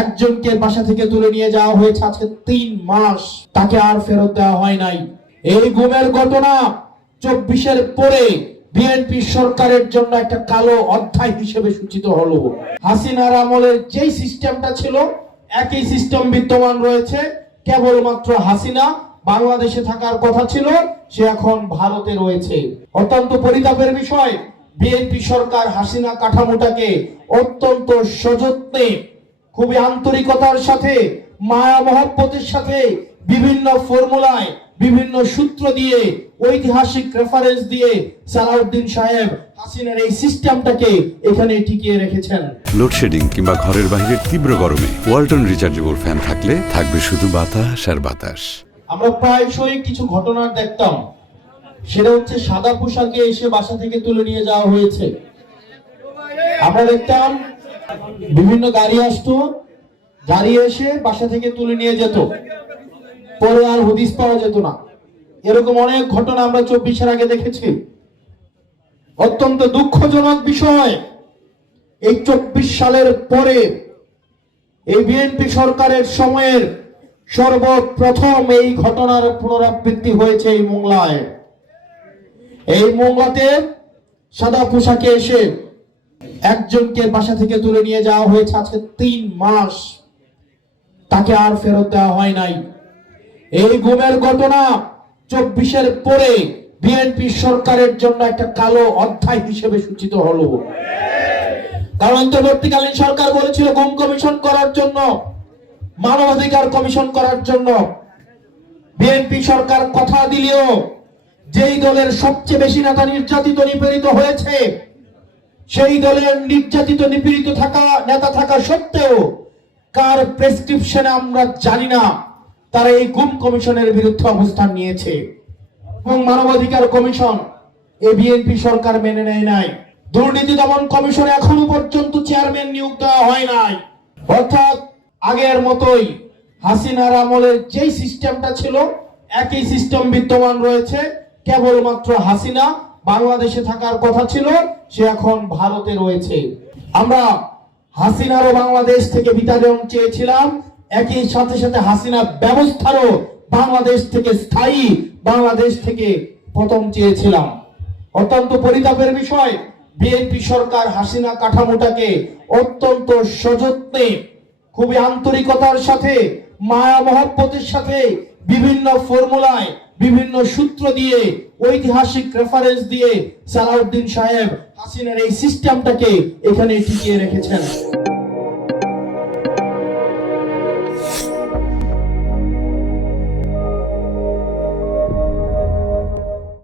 একজনকে বাসা থেকে তুলে নিয়ে যাওয়া হয়েছে আজকে 3 মাস, তাকে আর ফেরত দেওয়া হয় নাই। এই গুমের ঘটনা 24-এর পরে বিএনপি সরকারের জন্য একটা কালো অধ্যায় হিসেবে সূচিত হলো। হাসিনার আমলের যেই সিস্টেমটা ছিল একই সিস্টেম বিদ্যমান রয়েছে, কেবলমাত্র হাসিনা বাংলাদেশে থাকার কথা ছিল, সে এখন ভারতে রয়েছে। অত্যন্ত পরিতাপের বিষয়, বিএনপি সরকার হাসিনা কাঠামোটাকে অত্যন্ত সযত্নে, খুবই আন্তরিকতার সাথে, মায়া মহব্বতের সাথে, বিভিন্ন ফর্মুলায়, বিভিন্ন সূত্র দিয়ে, ঐতিহাসিক রেফারেন্স দিয়ে সালাউদ্দিন সাহেব হাসিনার এই সিস্টেমটাকে এখানে টিকিয়ে রেখেছেন। লোডশেডিং কিংবা ঘরের বাইরের তীব্র গরমে ওয়ালটন রিচার্জেবল ফ্যান থাকলে থাকবে শুধু বাতাস আর বাতাস। আমরা প্রায়শই কিছু ঘটনা দেখতাম, সেটা হচ্ছে সাদা পোশাকে এসে বাসা থেকে তুলে নিয়ে যাওয়া হয়েছে। আমরা দেখতাম বিভিন্ন গাড়ি আসতো, গাড়ি এসে বাসা থেকে তুলে নিয়ে যেত, পরে আর হদিস পাওয়া যেত না। এরকম অনেক ঘটনা আমরা 24-এর আগে দেখেছি। অত্যন্ত দুঃখজনক বিষয়, এই 24 সালের পরে এই বিএনপি সরকারের সময়ের সর্বপ্রথম এই ঘটনার পুনরাবৃত্তি হয়েছে এই মোংলায়। এই মোংলাতে সাদা পোশাকে এসে একজনকে বাসা থেকে তুলে নিয়ে যাওয়া হয়েছে আজকে 3 মাস, তাকে আর ফেরত দেওয়া হয় নাই। এই গুমের ঘটনা 24-এর পরে বিএনপি সরকারের জন্য একটা কালো অধ্যায় হিসেবে সূচিত হলো। কারণ অন্তর্বর্তীকালীন সরকার বলেছিল গুম কমিশন করার জন্য, মানবাধিকার কমিশন করার জন্য। বিএনপি সরকার কথা দিলেও যেই দলের সবচেয়ে বেশি নেতা নির্যাতিত নিপীড়িত হয়েছে, সেই দলের নির্যাতিত নিপীড়িত নেতা থাকা সত্ত্বেও কার প্রেসক্রিপশনে আমরা জানি না, তারা এই গুম কমিশনের বিরুদ্ধে অবস্থান নিয়েছে। এবং মানবাধিকার কমিশন এই বিএনপি সরকার মেনে নেয় নাই। দুর্নীতি দমন কমিশনে এখনো পর্যন্ত চেয়ারম্যান নিয়োগ দেওয়া হয় নাই। অর্থাৎ আগের মতোই হাসিনার আমলের যেই সিস্টেমটা ছিল একই সিস্টেম বিদ্যমান রয়েছে, কেবলমাত্র হাসিনা বাংলাদেশে থাকার কথা ছিল, সে এখন ভারতে রয়েছে। আমরা হাসিনারও বাংলাদেশ থেকে বিতাড়ন চেয়েছিলাম, একই সাথে সাথে হাসিনা ব্যবস্থারও বাংলাদেশ থেকে স্থায়ী, বাংলাদেশ থেকে পতন চেয়েছিলাম। অত্যন্ত পরিতাপের বিষয়, বিএনপি সরকার হাসিনা কাঠামোটাকে অত্যন্ত সযত্নে, খুবই আন্তরিকতার সাথে, মায়া মহব্বতের সাথে, বিভিন্ন ফর্মুলায়, বিভিন্ন সূত্র দিয়ে, ঐতিহাসিক রেফারেন্স দিয়ে সালাউদ্দিন সাহেব হাসিনার এই সিস্টেমটাকে এখানে টিকিয়ে রেখেছেন।